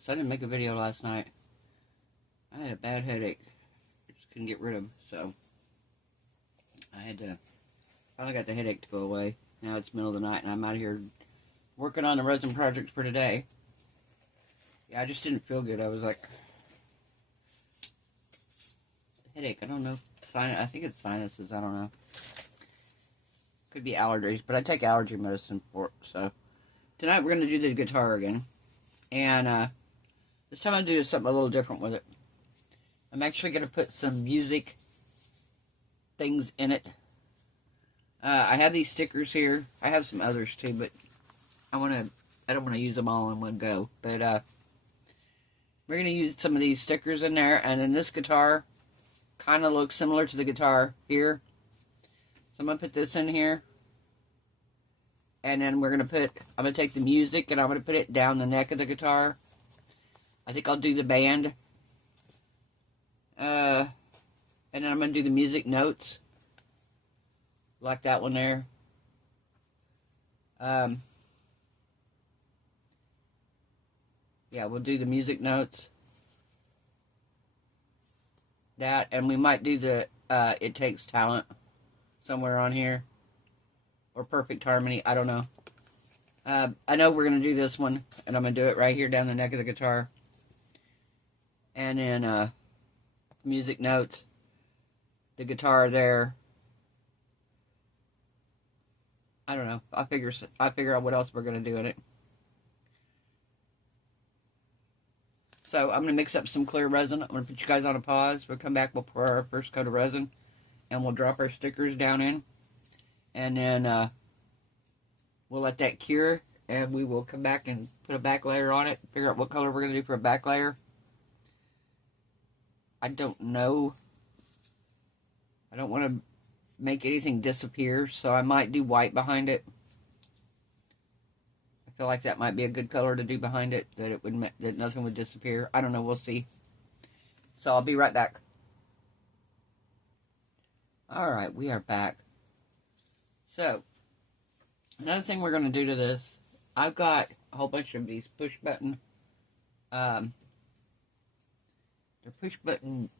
So I didn't make a video last night. I had a bad headache. I just couldn't get rid of, so I had to, finally got the headache to go away. Now it's middle of the night and I'm out here working on the resin project for today. Yeah, I just didn't feel good. I was like, headache, I don't know. I think it's sinuses, I don't know. Could be allergies, but I take allergy medicine for it. So tonight we're going to do the guitar again. And this time I'm going to do something a little different with it. I'm actually going to put some music things in it. I have these stickers here. I have some others too, but I don't want to use them all in one go. But we're going to use some of these stickers in there. And then this guitar kind of looks similar to the guitar here. So I'm going to put this in here. And then I'm going to take the music and I'm going to put it down the neck of the guitar. I think I'll do the band. And then I'm going to do the music notes. Like that one there. Yeah, we'll do the music notes. That, and we might do the It Takes Talent somewhere on here. Or Perfect Harmony, I don't know. I know we're going to do this one, and I'm going to do it right here down the neck of the guitar. And then music notes, the guitar there. I don't know. I figure out what else we're going to do in it. So I'm going to mix up some clear resin. I'm going to put you guys on a pause. We'll come back, we'll pour our first coat of resin, and we'll drop our stickers down in. And then we'll let that cure, and we will come back and put a back layer on it, figure out what color we're going to do for a back layer. I don't know. I don't want to make anything disappear, so I might do white behind it. I feel like that might be a good color to do behind it, that nothing would disappear. I don't know, we'll see. So I'll be right back. Alright, we are back. So, another thing we're going to do to this, I've got a whole bunch of these push button, they're push button,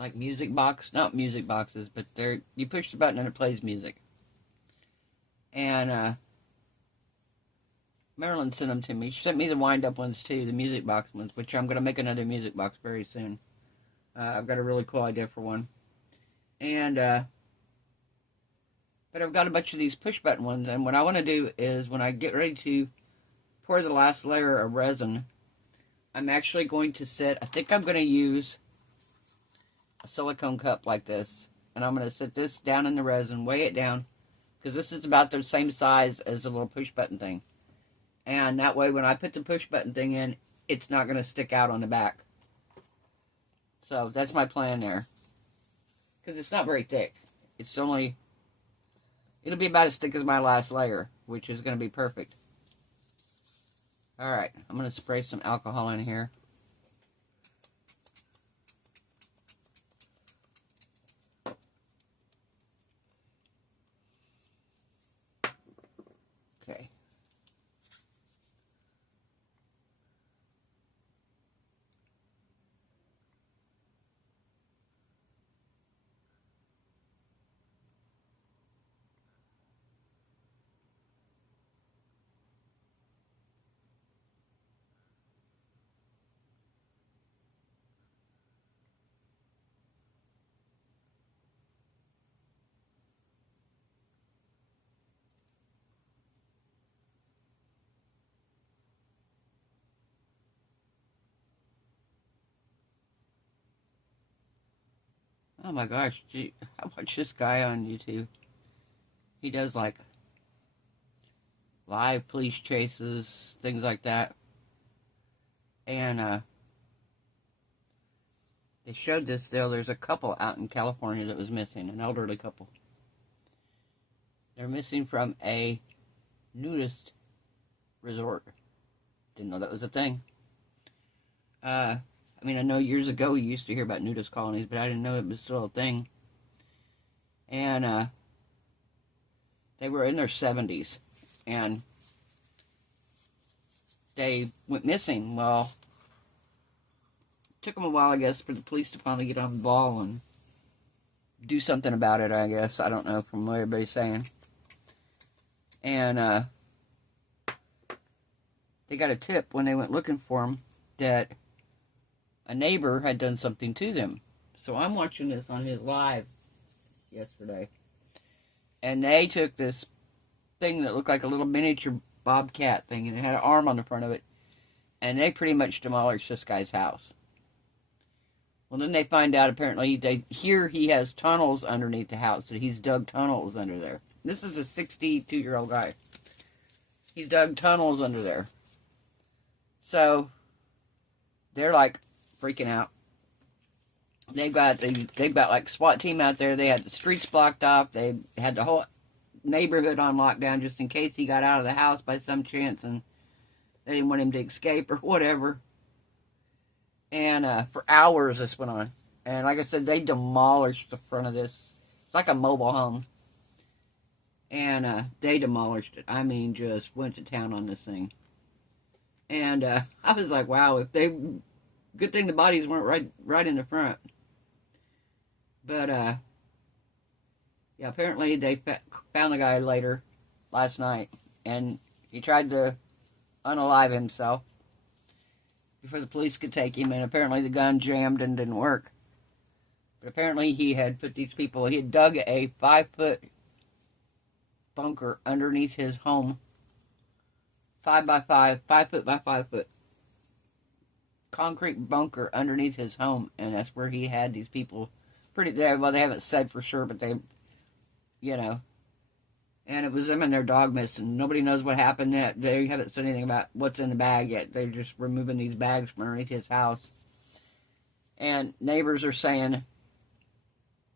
like music box, not music boxes, but you push the button and it plays music. And, Marilyn sent them to me. She sent me the wind-up ones too, the music box ones, which I'm going to make another music box very soon. I've got a really cool idea for one. And, but I've got a bunch of these push button ones, and what I want to do is when I get ready to pour the last layer of resin, I'm actually going to I think I'm going to use a silicone cup like this, and I'm going to set this down in the resin, weigh it down, because this is about the same size as the little push button thing. And that way when I put the push button thing in, it's not going to stick out on the back. So that's my plan there. Because it's not very thick. It's only, it'll be about as thick as my last layer, which is going to be perfect. Alright, I'm going to spray some alcohol in here. Okay. Oh my gosh, I watch this guy on YouTube. He does like live police chases, things like that. And they showed this though. There's a couple out in California that was missing, an elderly couple. They're missing from a nudist resort. Didn't know that was a thing. I mean, I know years ago we used to hear about nudist colonies, but I didn't know it was still a thing. And they were in their 70s, and they went missing. Well, took them a while, I guess, for the police to finally get on the ball and do something about it, I guess. I don't know, from what everybody's saying. And they got a tip when they went looking for them that a neighbor had done something to them. So I'm watching this on his live yesterday. And they took this thing that looked like a little miniature bobcat thing, and it had an arm on the front of it. And they pretty much demolished this guy's house. Well, then they find out, apparently, he has tunnels underneath the house, that he's dug tunnels under there. This is a 62-year-old guy. He's dug tunnels under there. So, they're, like, freaking out. They've got like, SWAT team out there. They had the streets blocked off. They had the whole neighborhood on lockdown just in case he got out of the house by some chance, and they didn't want him to escape or whatever. And for hours this went on. And like I said, they demolished the front of this. It's like a mobile home. And they demolished it. I mean, just went to town on this thing. And I was like, wow, good thing the bodies weren't right in the front. But, yeah, apparently they found the guy later, last night. And he tried to unalive himself before the police could take him, and apparently the gun jammed and didn't work. But apparently he had put these people, he had dug a 5-foot bunker underneath his home. 5 by 5 foot by 5 foot. Concrete bunker underneath his home, and that's where he had these people well, they haven't said for sure, but they, you know, and it was them and their dog missing. Nobody knows what happened yet. They haven't said anything about what's in the bag yet. They're just removing these bags from underneath his house. And neighbors are saying,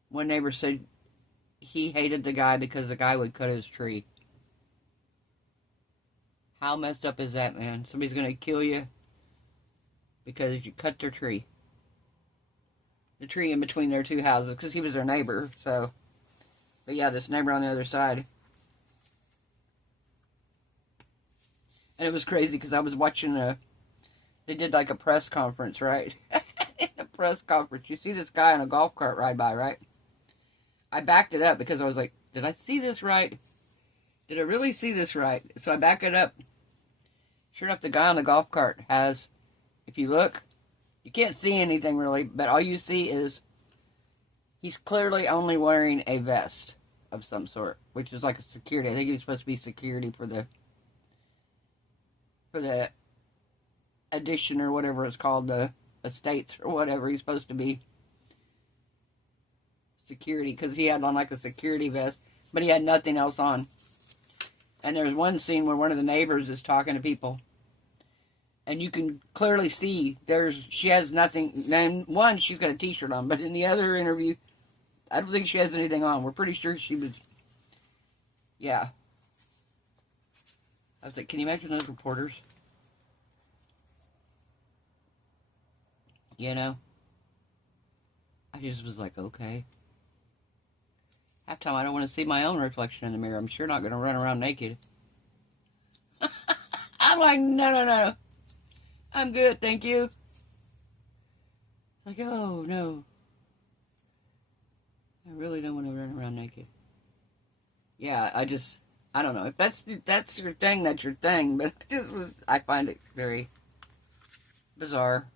one neighbor said he hated the guy because the guy would cut his tree. How messed up is that, man? Somebody's going to kill you because you cut their tree. The tree in between their two houses, because he was their neighbor, so. But yeah, this neighbor on the other side. And it was crazy because I was watching they did like a press conference, right? In the press conference, you see this guy on a golf cart ride by, right? I backed it up because I was like, did I see this right? Did I really see this right? So I back it up. Sure enough, the guy on the golf cart has, if you look, you can't see anything really, but all you see is he's clearly only wearing a vest of some sort, which is like a security. I think he's supposed to be security for the addition or whatever it's called, the estates or whatever. He's supposed to be security because he had on like a security vest, but he had nothing else on. And there's one scene where one of the neighbors is talking to people, and you can clearly see she has nothing. And one, she's got a t-shirt on, but in the other interview, I don't think she has anything on. We're pretty sure she was, yeah. I was like, can you imagine those reporters? You know? I just was like, okay. Half time I don't want to see my own reflection in the mirror. I'm sure not going to run around naked. I'm like, no. I'm good, thank you. Like, oh, no. I really don't want to run around naked. Yeah, I don't know. If that's your thing, that's your thing. But I find it very bizarre.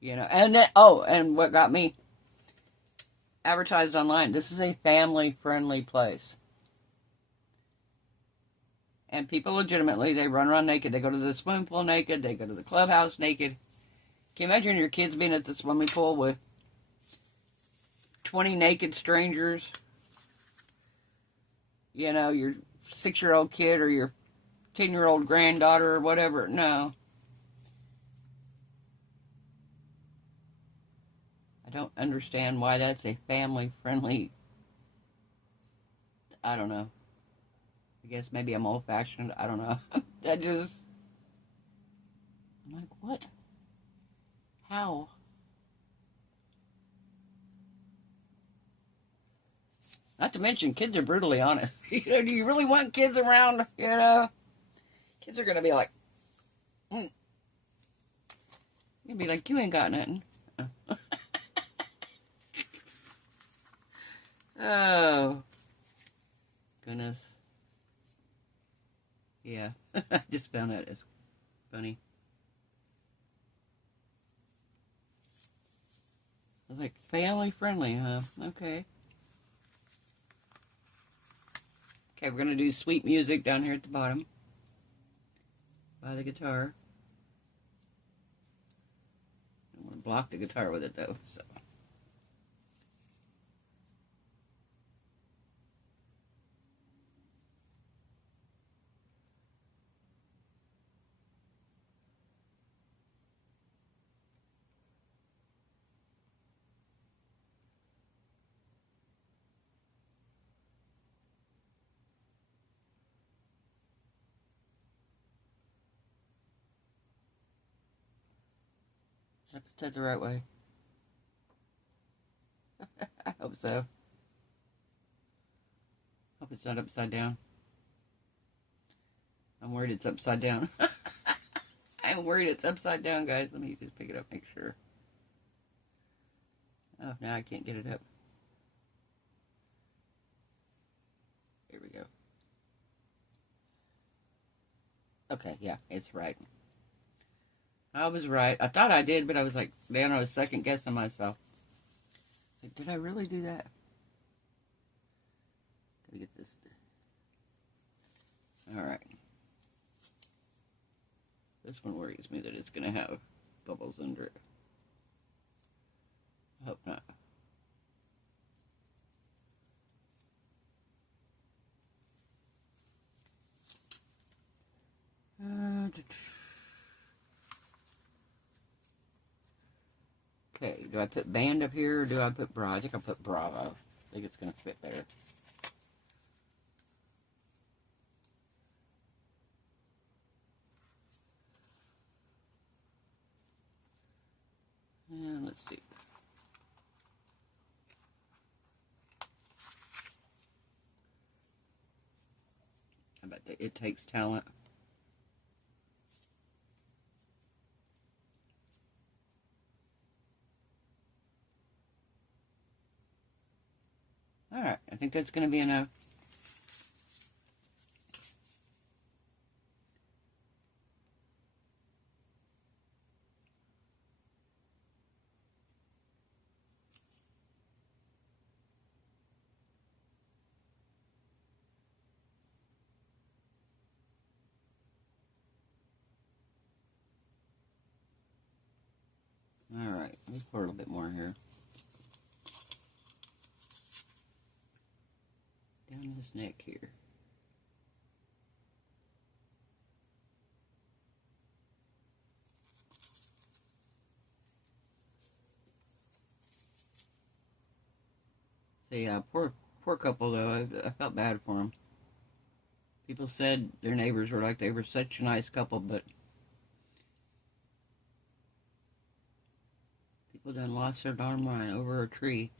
You know, and and what got me advertised online. This is a family-friendly place. And people legitimately, they run around naked. They go to the swimming pool naked. They go to the clubhouse naked. Can you imagine your kids being at the swimming pool with 20 naked strangers? You know, your 6-year-old kid or your 10-year-old granddaughter or whatever. No. I don't understand why that's a family-friendly. I don't know. I guess maybe I'm old-fashioned. I don't know. I'm like, what? How? Not to mention, kids are brutally honest. You know, do you really want kids around? You know, kids are going to be like, You'll be like, you ain't got nothing. Oh, goodness. Yeah, I just found that as funny. I was like, family friendly, huh? Okay. Okay, we're going to do sweet music down here at the bottom by the guitar. I'm going to block the guitar with it, though, so. Did I put that the right way? I hope so. Hope it's not upside down. I'm worried it's upside down. I'm worried it's upside down, guys. Let me just pick it up, make sure. Oh, now I can't get it up. Here we go. Okay, yeah, it's right. I was right. I thought I did, but I was like, man, I was second guessing myself. Like, did I really do that? Gotta get this. Alright. This one worries me that it's gonna have bubbles under it. I hope not. Okay, do I put band up here or do I put bra? I think I'll put Bravo. I think it's going to fit better. And let's see. How about that? It takes talent. Alright, I think that's going to be enough. Alright, let me pour a little bit more here. Down his neck here. See, poor couple though. I felt bad for them. People said their neighbors were like they were such a nice couple, but people done lost their darn mind over a tree.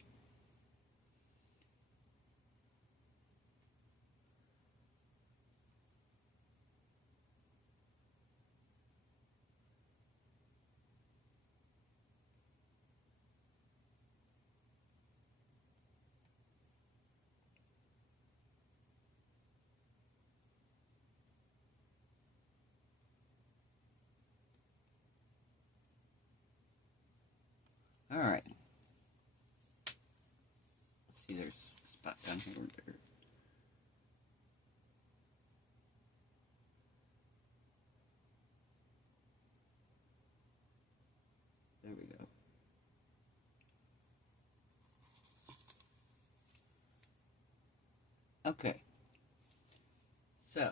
Alright. Let's see, there's a spot down here. There we go. Okay. So,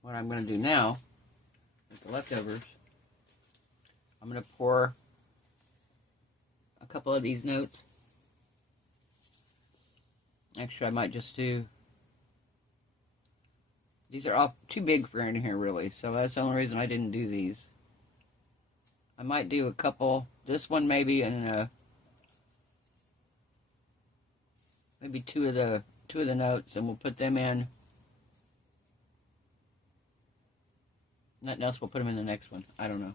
what I'm going to do now, with the leftovers, I'm going to pour a couple of these notes. Actually, I might just do... These are all too big for in here, really, so that's the only reason I didn't do these. I might do a couple, this one maybe, and maybe two of the notes, and we'll put them in. Nothing else, we'll put them in the next one. I don't know.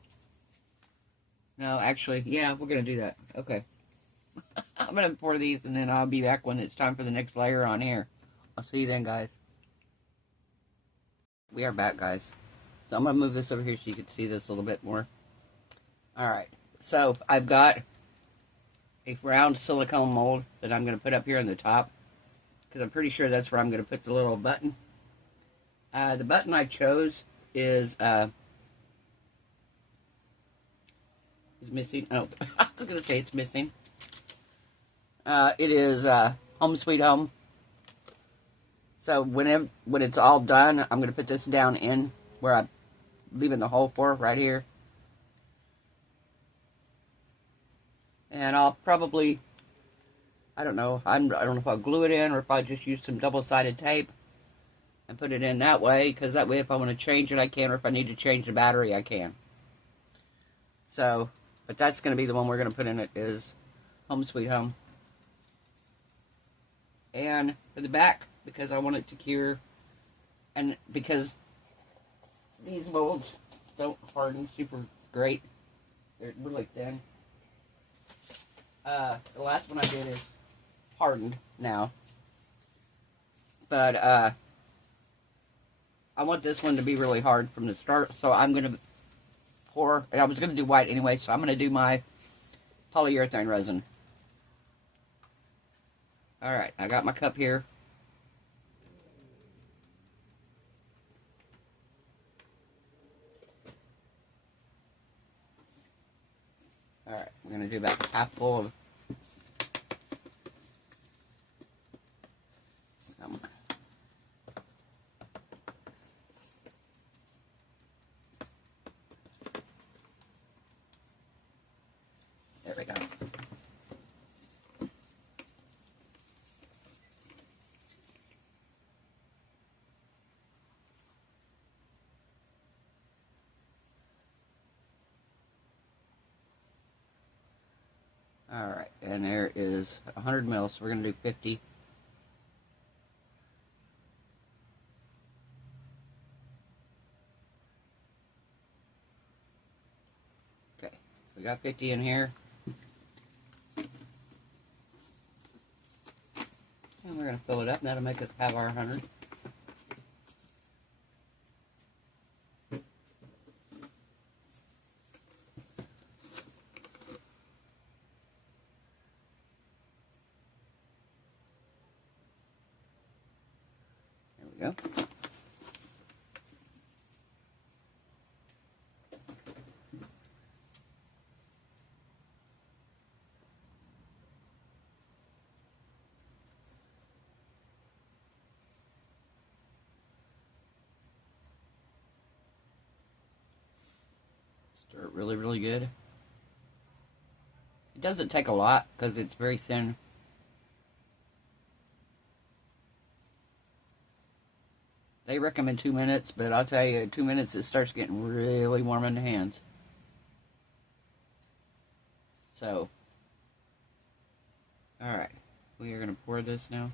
No, actually, yeah, we're going to do that. Okay. I'm going to pour these, and then I'll be back when it's time for the next layer on here. I'll see you then, guys. We are back, guys. So I'm going to move this over here so you can see this a little bit more. Alright, so I've got a round silicone mold that I'm going to put up here on the top, because I'm pretty sure that's where I'm going to put the little button. The button I chose is missing. Oh, I was going to say it's missing. It is Home Sweet Home. So when it's all done, I'm going to put this down in where I'm leaving the hole for, right here. And I'll probably, I don't know if I'll glue it in or if I'll just use some double-sided tape and put it in that way, because that way if I want to change it, I can, or if I need to change the battery, I can. So, but that's going to be the one we're going to put in it, is Home Sweet Home. And for the back, because I want it to cure, and because these molds don't harden super great, they're really thin. The last one I did is hardened now, but I want this one to be really hard from the start, so I'm going to pour, and I was going to do white anyway, so I'm going to do my polyurethane resin. Alright, I got my cup here. Alright, we're going to do about half full of there we go. Alright, and there is 100 mils, so we're going to do 50. Okay, we got 50 in here. And we're going to fill it up, and that'll make us have our 100. There we go. Stir it really, really good. It doesn't take a lot because it's very thin. They recommend 2 minutes, but I'll tell you, 2 minutes it starts getting really warm in the hands. So, alright, we are going to pour this now.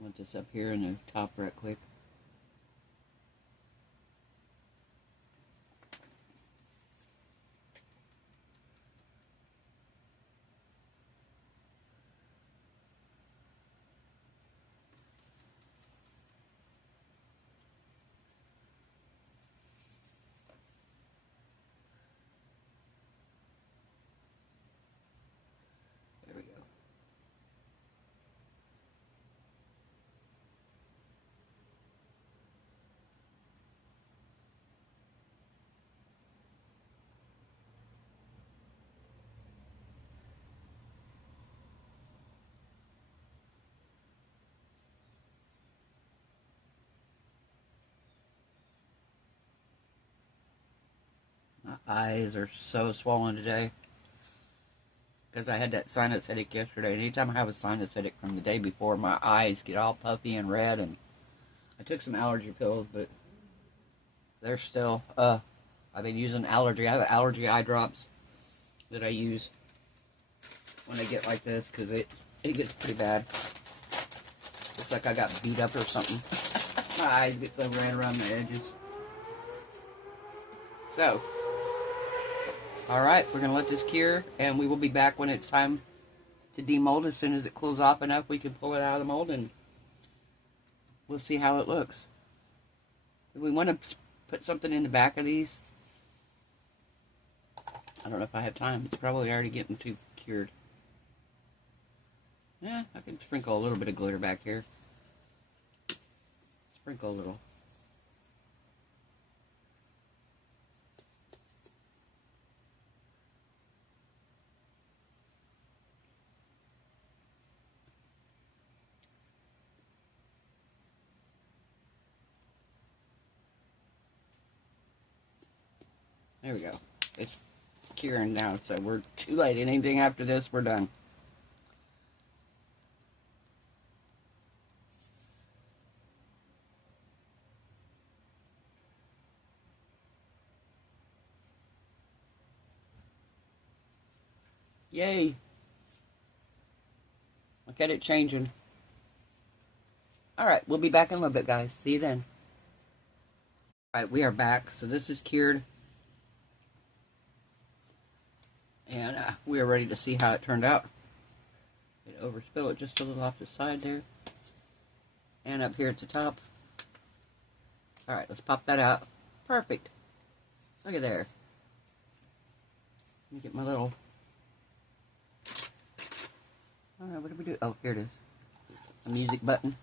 I want this up here in the top right quick. There we go. My eyes are so swollen today because I had that sinus headache yesterday. Anytime I have a sinus headache from the day before, my eyes get all puffy and red, and I took some allergy pills, but they're still, I've been using allergy. I have allergy eye drops that I use when they get like this, because it gets pretty bad. Looks like I got beat up or something. My eyes get so red around the edges. So, alright, we're going to let this cure, and we will be back when it's time to demold. As soon as it cools off enough, we can pull it out of the mold, and we'll see how it looks. Do we want to put something in the back of these? I don't know if I have time. It's probably already getting too cured. Yeah, I can sprinkle a little bit of glitter back here. Sprinkle a little. There we go. It's curing now, so we're too late. Anything after this, we're done. Yay! Look at it changing. Alright, we'll be back in a little bit, guys. See you then. Alright, we are back. So this is cured. And we are ready to see how it turned out. Overspill it just a little off the side there. And up here at the top. Alright, let's pop that out. Perfect. Look at there. Let me get my little... Alright, what did we do? Oh, here it is. A music button.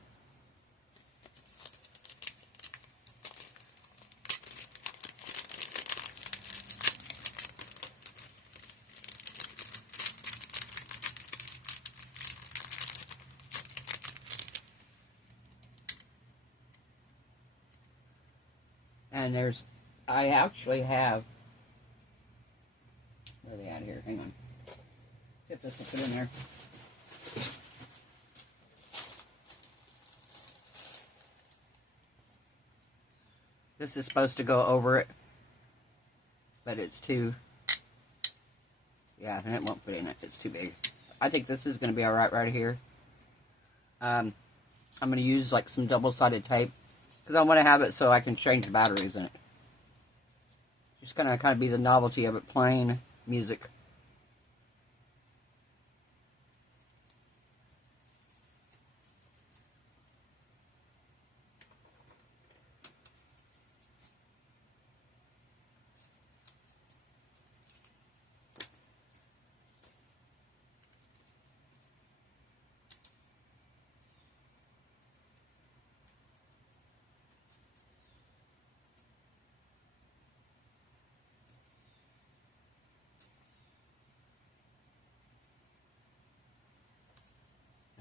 And there's, I actually have, where are they at here? Hang on. See if this will fit in there. This is supposed to go over it, but it's too, yeah, and it won't fit in it. It's too big. I think this is going to be alright right here. I'm going to use like some double-sided tape, because I want to have it so I can change the batteries in it. Just going to kind of be the novelty of it, playing music.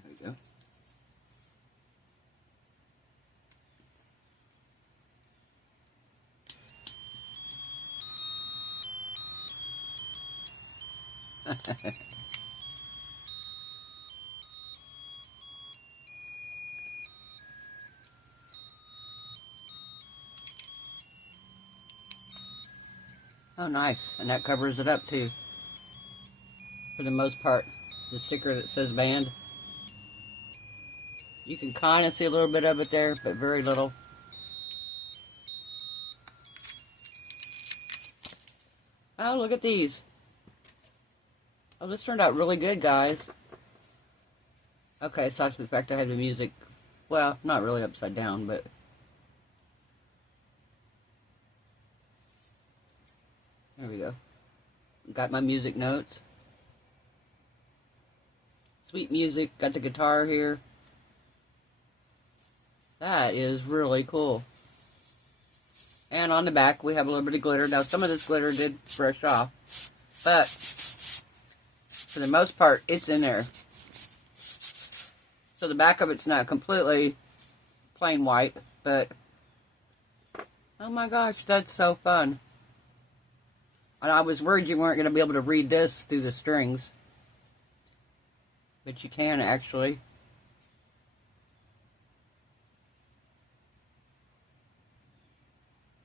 There we go. Oh, nice. And that covers it up, too. For the most part. The sticker that says band. You can kind of see a little bit of it there, but very little. Oh, look at these. Oh, this turned out really good, guys. Okay, so I suspect I have the music, well, not really upside down, but... There we go. Got my music notes. Sweet music. Got the guitar here. That is really cool. And on the back, we have a little bit of glitter. Now, some of this glitter did brush off, but for the most part, it's in there. So the back of it's not completely plain white, but oh my gosh, that's so fun. And I was worried you weren't going to be able to read this through the strings, but you can actually.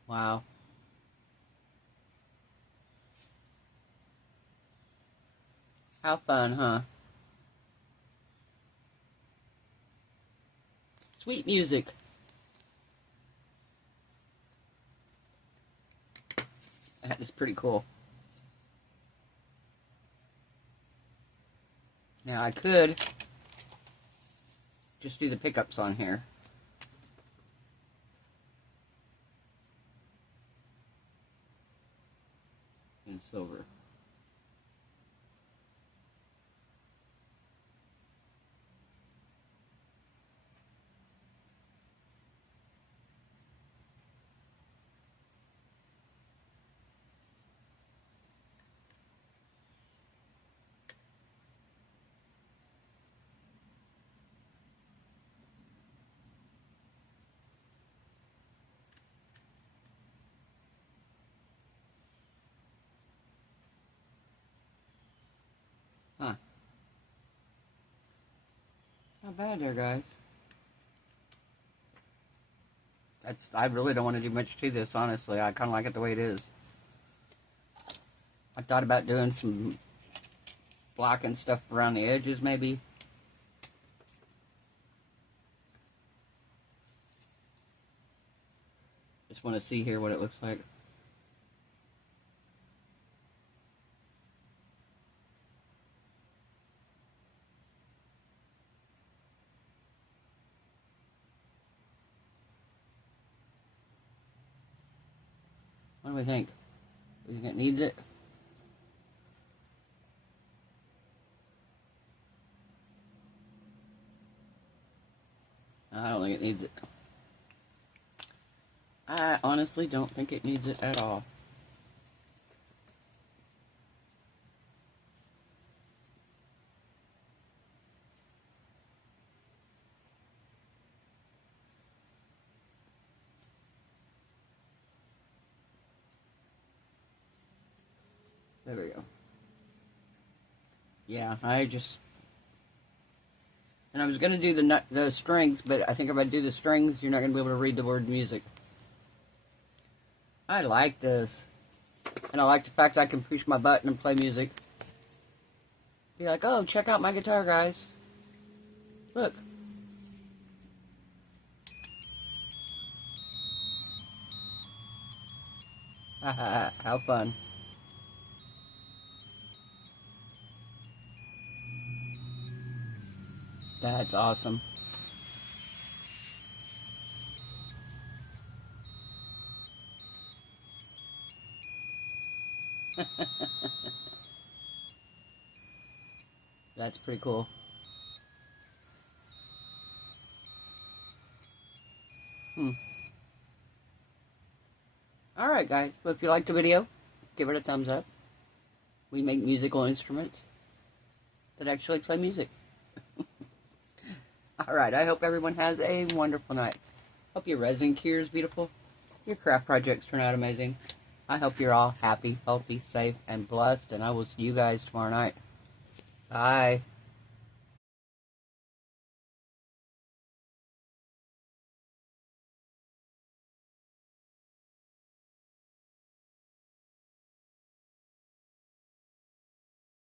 Wow. How fun, huh? Sweet music. That is pretty cool. Now I could just do the pickups on here. In silver. Huh. Not bad there, guys. I really don't want to do much to this, honestly. I kind of like it the way it is. I thought about doing some black and stuff around the edges, maybe. Just want to see here what it looks like. What do we think? Do you think it needs it? I don't think it needs it. I honestly don't think it needs it at all. There we go. Yeah, and I was going to do the strings, but I think if I do the strings, you're not going to be able to read the word music. I like this. And I like the fact I can push my button and play music. Be like, oh, check out my guitar, guys. Look. Haha, how fun. That's awesome. That's pretty cool. Alright guys, well, if you liked the video, give it a thumbs up. We make musical instruments that actually play music. Alright, I hope everyone has a wonderful night. Hope your resin cure is beautiful. Your craft projects turn out amazing. I hope you're all happy, healthy, safe, and blessed, and I will see you guys tomorrow night. Bye.